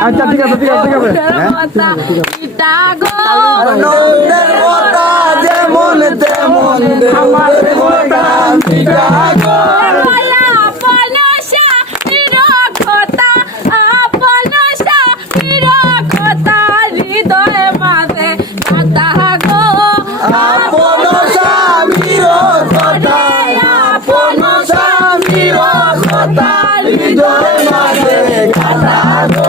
আচ্ছা ঠিক আছে ঠিক আছে ঠিক আছে নন্দের কথা যেমন তেমন দেবের কথা পিতা গো আপন স্বামীর কথা আপন স্বামীর কথা হৃদয় মাঝে গাথা গো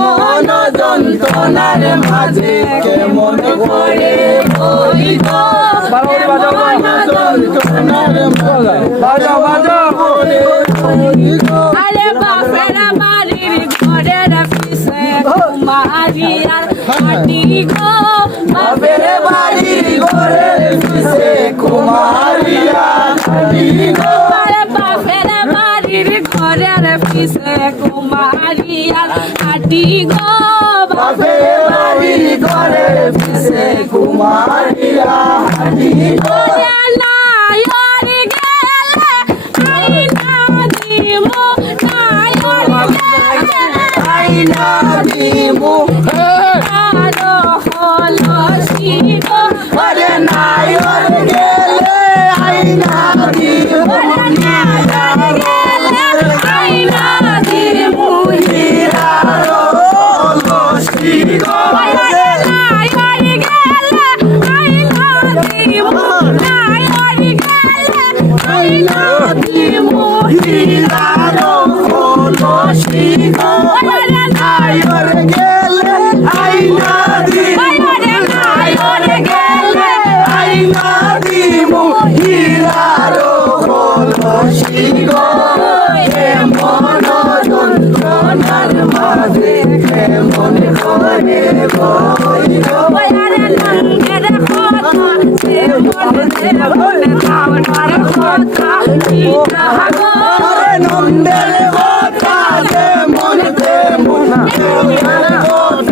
মন যন্ত্রণার মাঝে কেমন করে বলিব মন যন্ত্রণার মাঝে বাজাও বাজাও আরে বাপের বাড়ির ঘরের পিছে কুমারিয়ার হাটি গো বাপের বাড়ির ঘরের পিছে কুমারিয়ার হাটি গো আরে বাপের বাড়ির ঘরের পিছে কুমারিয়ার হাটি গো বাপের বাড়ির ঘরের পিছে কুমারিয়ার হাটি গো আইনা দিমু আরে নায়র গেলে আইনা দিমু হীরার লস্যি গো আইনা দিমু হীরার লস্যি গো নায়র গেলে আইনা দিমু নায়র গেলে আইনা দিমু হীরার লস্যি গো কেমন যন্ত্রণার মাঝে কেমন করে বইল আরে নন্দের কথা যেমন তেমন দেবের কথা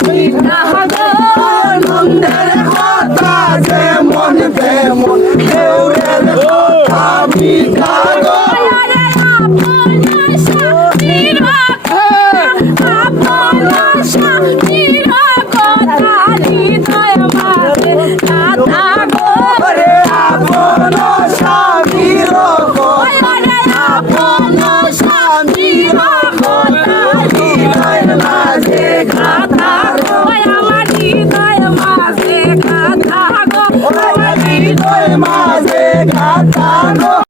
পিতা গো নন্দের কথা যেমন তেমন দেবের কথা পিতা গো আরে আপন স্বামীর কথা আপন স্বামীর কথা হৃদয়ের মাঝে গাথা গো হৃদয় মাঝে গাথা